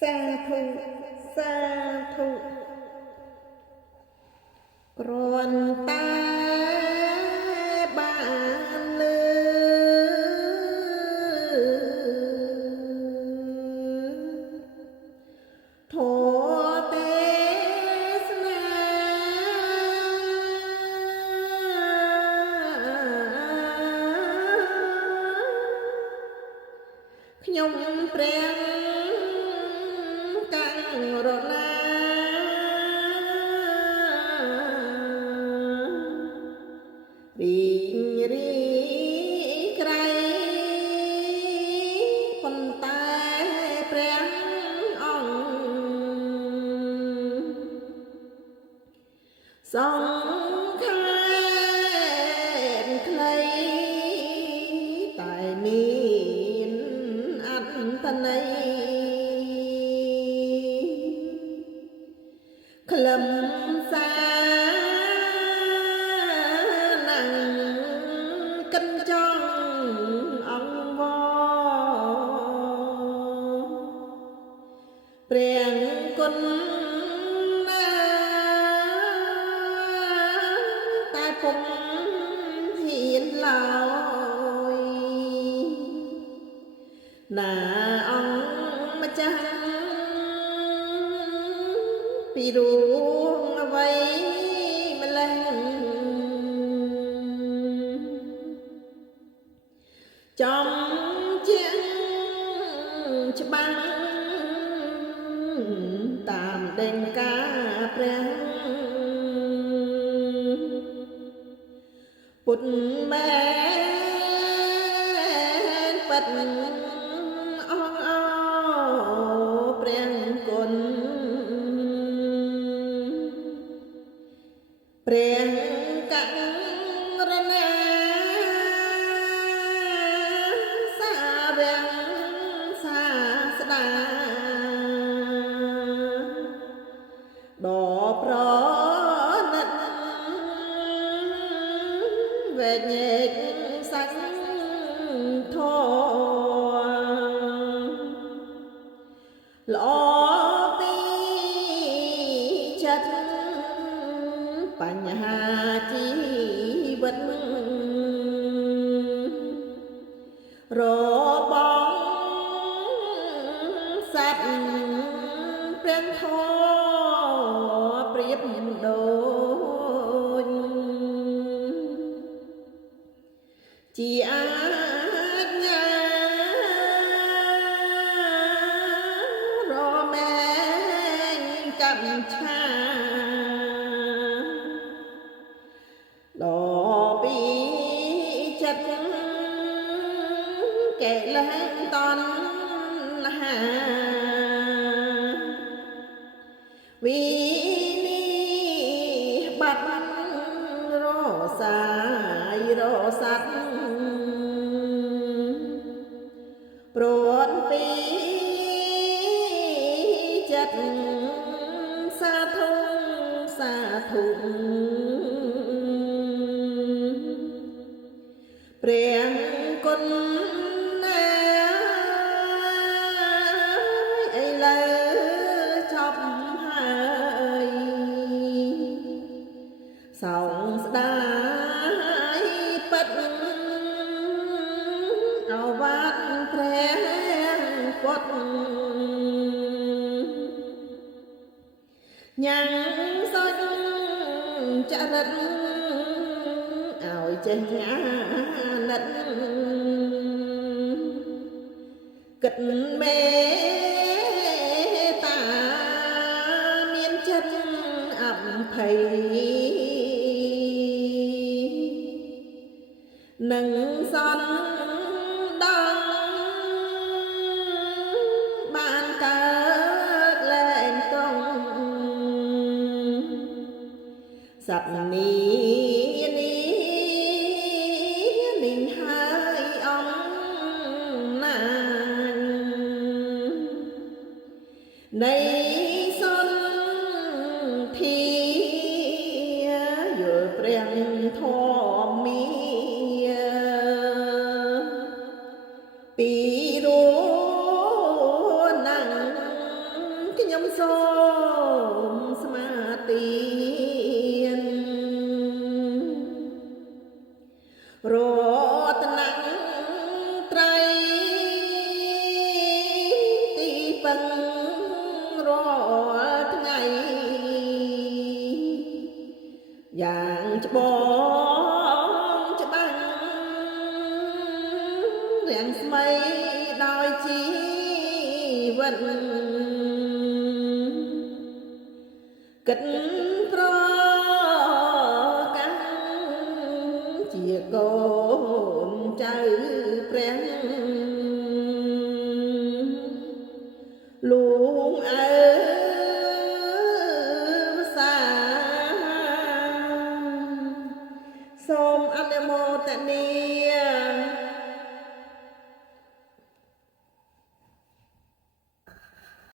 សាធុសាធុគ្រាន់តែបានលើធម៌ទេសនាខ្ញុំព្រះកាំងរណារីងរីក្រៃប៉ុន្តែព្រះអង្គសង្ខេបខ្លីតែមានអត្ថន័យខ្លឹមសារណាំងកិនចង់អង្វរព្រះគុណណាតែពុំហ៊ានឡើយណាអង្គម្ចាស់ពីរួងអ្វីម្លេះចំជាងច្បាំងតាមដេញការព្រះពុទ្ធមែនប៉ិតអងអោព្រះគុណព្រះកាំងរណាសាវងសាស្តាដ៏ប្រណិតវេញែកសាច់ធម៌ល្អពីចិត្តបញ្ហាជីវិតរបស់សត្វព្រះធម៌ប្រៀបដូចជាអាចញារមែងកម្មឆាដល់ពីចិត្តកែឡើងតណ្ហាវិនិបាត់រសាយរស័ព្ទព្រួនពីចិត្តសាធុសាធុព្រះគុណណាឥឡូវចប់ហើយសោកស្ដាយពិតអវត្តព្រះពុទ្ធញ៉ាំងសុចចរិតឲ្យចេះអាណិតគិតមេតាមានចិត្តអភ័យនឹងសន្តំបានកើតលែងត្រង់សត្វនេះហើយអំណាចនៃសន្ធាយល់ព្រះធម៌មាពីរួណាំង សូមស្មាទានរតនត្រ័យទីពឹងរាល់ថ្ងៃយ៉ាងច្បងច្បាំងរាំងស្មីដោយជីវិតគិត